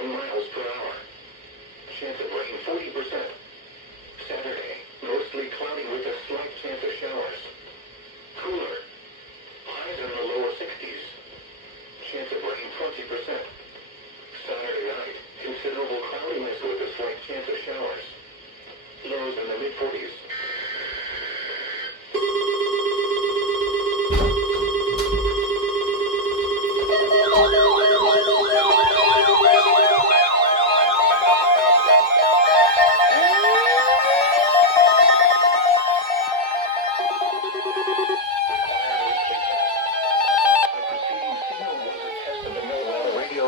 10 miles per hour. Chance of rain 40%. Saturday, mostly cloudy with a slight chance of showers. Cooler. Highs in the lower 60s. Chance of rain 20%. Saturday night, considerable cloudiness with a slight chance of showers. Lows in the mid-40s.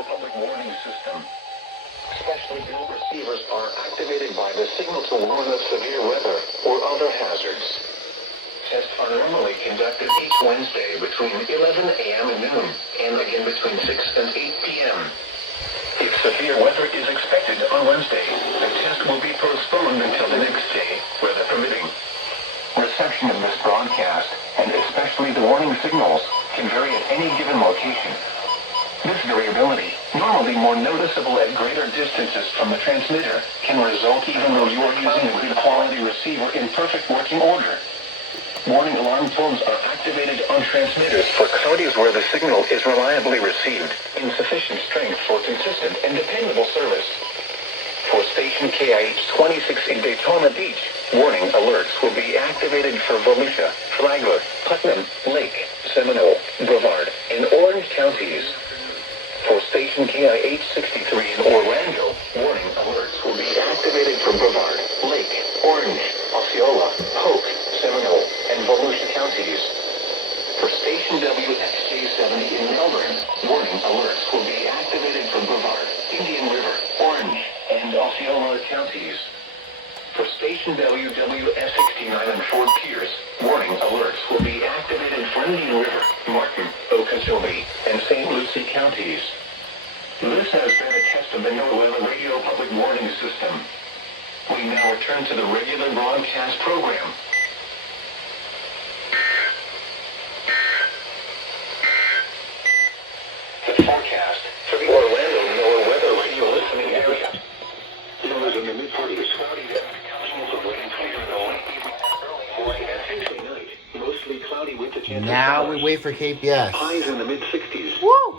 Public warning system. Specially built receivers are activated by the signal to warn of severe weather or other hazards. Tests are normally conducted each Wednesday between 11 a.m. and noon, and again between 6 and 8 p.m. If severe weather is expected on Wednesday, the test will be postponed until the next day, weather permitting. Reception of this broadcast, and especially the warning signals, can vary at any given location. This variability, normally more noticeable at greater distances from the transmitter, can result even though you are using a good quality receiver in perfect working order. Warning alarm tones are activated on transmitters for counties where the signal is reliably received in sufficient strength for consistent and dependable service. For station KIH 26 in Daytona Beach, warning alerts will be activated for Volusia, Flagler, Putnam, Lake, Seminole, Brevard, and Orange counties. For station KIH 63 in Orlando, warning alerts will be activated for Brevard, Lake, Orange, Osceola, Polk, Seminole, and Volusia counties. For station WXJ 70 in Melbourne, warning alerts will be activated for Brevard, Indian River, Orange, and Osceola counties. For station WWS 69 in Fort Pierce, warning alerts will be activated for Indian River, Martin, Okeechobee, and St. Lucie counties. This has been a test of the NOAA Radio Public Warning System. We now return to the regular broadcast program. The forecast for the Orlando NOAA Weather Radio listening area. Lows in the mid-40s, cloudy with chance of rain clear in the late evening and early morning and 6 at night. Mostly cloudy with a chance of showers. Now we wait for KPS. Highs in the mid-60s. Woo!